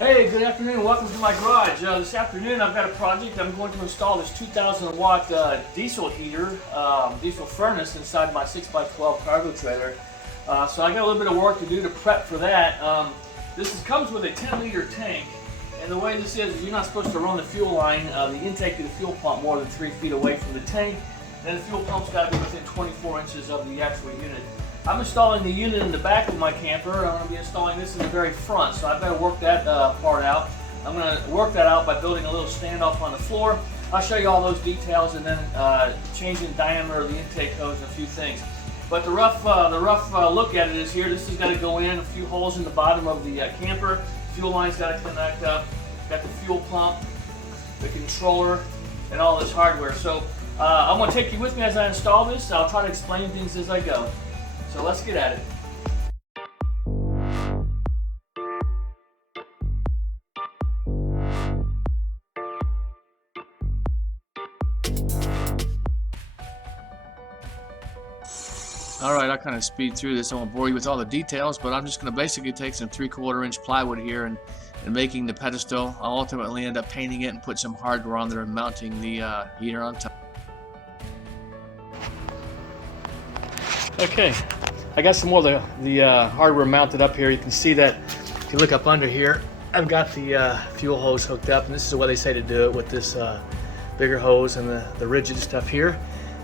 Hey, good afternoon. Welcome to my garage. This afternoon I've got a project. I'm going to install this 2,000 watt diesel heater, diesel furnace inside my 6x12 cargo trailer. So I got a little bit of work to do to prep for that. Comes with a 10-liter tank, and the way this is you're not supposed to run the fuel line, the intake of the fuel pump more than 3 feet away from the tank, and the fuel pump's got to be within 24 inches of the actual unit. I'm installing the unit in the back of my camper. I'm going to be installing this in the very front, so I've got to work that part out. I'm going to work that out by building a little standoff on the floor. I'll show you all those details, and then changing diameter of the intake hose and a few things. But the rough look at it is here. This has got to go in a few holes in the bottom of the camper. Fuel line's got to connect up. Got the fuel pump, the controller, and all this hardware. So I'm going to take you with me as I install this. I'll try to explain things as I go. So let's get at it. All right, I kind of speed through this. I won't bore you with all the details, but I'm just going to basically take some 3/4 inch plywood here and making the pedestal. I'll ultimately end up painting it and put some hardware on there and mounting the heater on top. Okay. I got some more of the hardware mounted up here. You can see that if you look up under here, I've got the fuel hose hooked up, and this is the way they say to do it with this bigger hose and the rigid stuff here.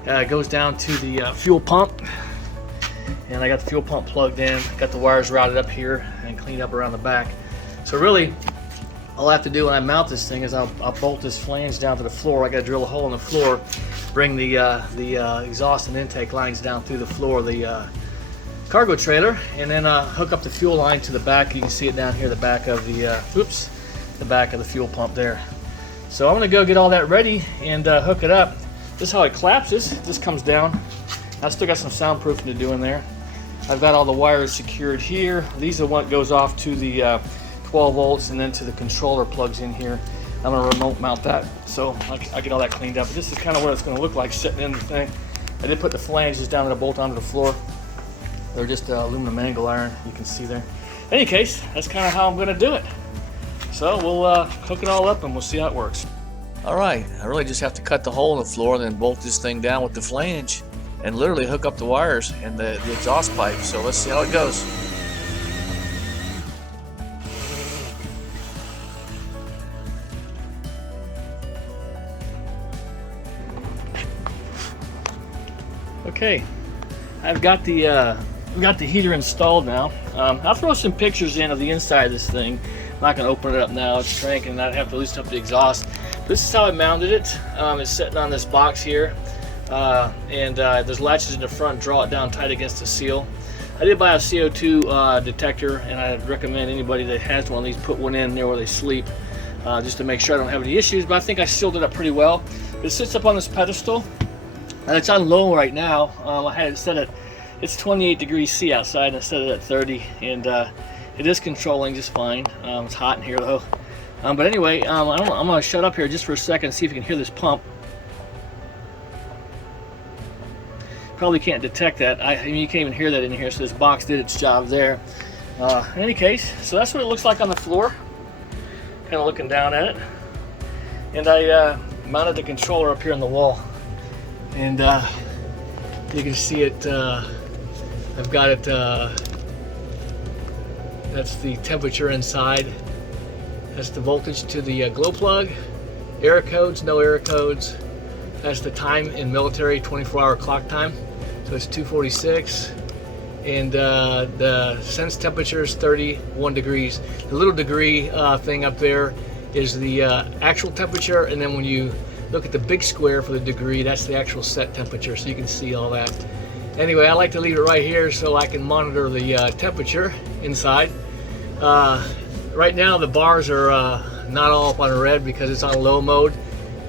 It goes down to the fuel pump, and I got the fuel pump plugged in. Got the wires routed up here and cleaned up around the back. So really, all I have to do when I mount this thing is I'll bolt this flange down to the floor. I got to drill a hole in the floor, bring the exhaust and intake lines down through the floor of the cargo trailer, and then hook up the fuel line to the back. You can see it down here, the back of the back of the fuel pump there. So I'm gonna go get all that ready and hook it up. This is how it collapses. It just comes down. I still got some soundproofing to do in there. I've got all the wires secured here. These are what goes off to the 12 volts and then to the controller plugs in here. I'm gonna remote mount that, so I get all that cleaned up. But this is kind of what it's gonna look like sitting in the thing. I did put the flanges down and a bolt onto the floor. They're just aluminum angle iron, you can see there. In any case, that's kind of how I'm going to do it. So we'll hook it all up and we'll see how it works. All right, I really just have to cut the hole in the floor and then bolt this thing down with the flange and literally hook up the wires and the exhaust pipe. So let's see how it goes. Okay, I've got the heater installed now. I'll throw some pictures in of the inside of this thing. I'm not going to open it up now. It's cranking and I'd have to loosen up the exhaust. This is how I mounted it. It's sitting on this box here. There's latches in the front. Draw it down tight against the seal. I did buy a CO2 detector, and I'd recommend anybody that has one of these put one in there where they sleep, just to make sure I don't have any issues. But I think I sealed it up pretty well. It sits up on this pedestal. It's on low right now. I had it set at it's 28 degrees C outside, and I set it at 30, and it is controlling just fine. It's hot in here though. But anyway, I'm going to shut up here just for a second and see if you can hear this pump. Probably can't detect that. I mean, you can't even hear that in here, so this box did its job there. In any case, so that's what it looks like on the floor. Kind of looking down at it. And I mounted the controller up here on the wall. And you can see it. I've got it, that's the temperature inside. That's the voltage to the glow plug. Error codes, no error codes. That's the time in military, 24-hour clock time. So it's 2:46. And the sense temperature is 31 degrees. The little degree thing up there is the actual temperature, and then when you look at the big square for the degree, that's the actual set temperature, so you can see all that. Anyway, I like to leave it right here so I can monitor the temperature inside. Right now the bars are not all up on red because it's on low mode.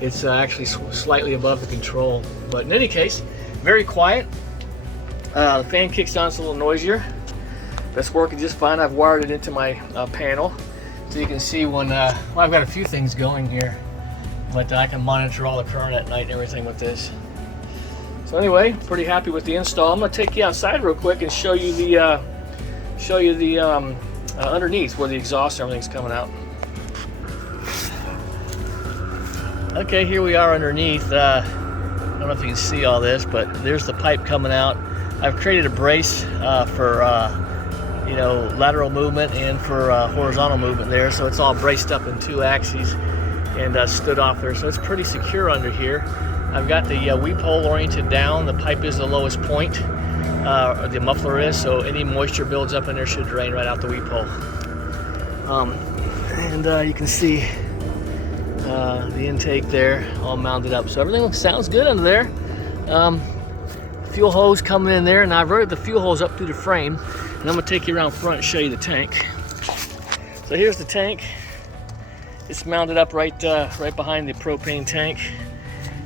It's actually slightly above the control. But in any case, very quiet. The fan kicks on, it's a little noisier. That's working just fine. I've wired it into my panel. So you can see when, well, I've got a few things going here, but I can monitor all the current at night and everything with this. So anyway, pretty happy with the install. I'm going to take you outside real quick and show you the underneath where the exhaust and everything's coming out. Okay, here we are underneath. I don't know if you can see all this, but there's the pipe coming out. I've created a brace for you know, lateral movement and for horizontal movement there, so it's all braced up in 2 axes and stood off there, so it's pretty secure under here. I've got the weep hole oriented down. The pipe is the lowest point, the muffler is, so any moisture builds up in there should drain right out the weep hole. And you can see the intake there all mounted up, so everything sounds good under there. Fuel hose coming in there, and I've routed the fuel hose up through the frame, and I'm going to take you around front and show you the tank. So here's the tank. It's mounted up right behind the propane tank,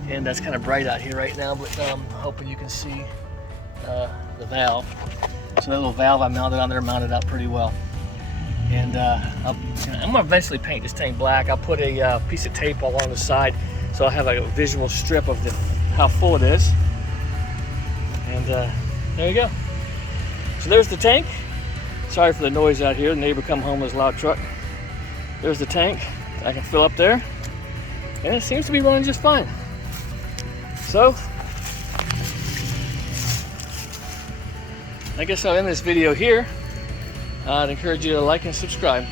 and that's kind of bright out here right now, but hoping you can see the valve. So that little valve I mounted on there mounted up pretty well. And I'm gonna eventually paint this tank black. I'll put a piece of tape along the side so I'll have a visual strip of how full it is. And there you go. So there's the tank. Sorry for the noise out here. The neighbor come home with his loud truck. There's the tank. I can fill up there. And it seems to be running just fine. So, I guess I'll end this video here. I'd encourage you to like and subscribe.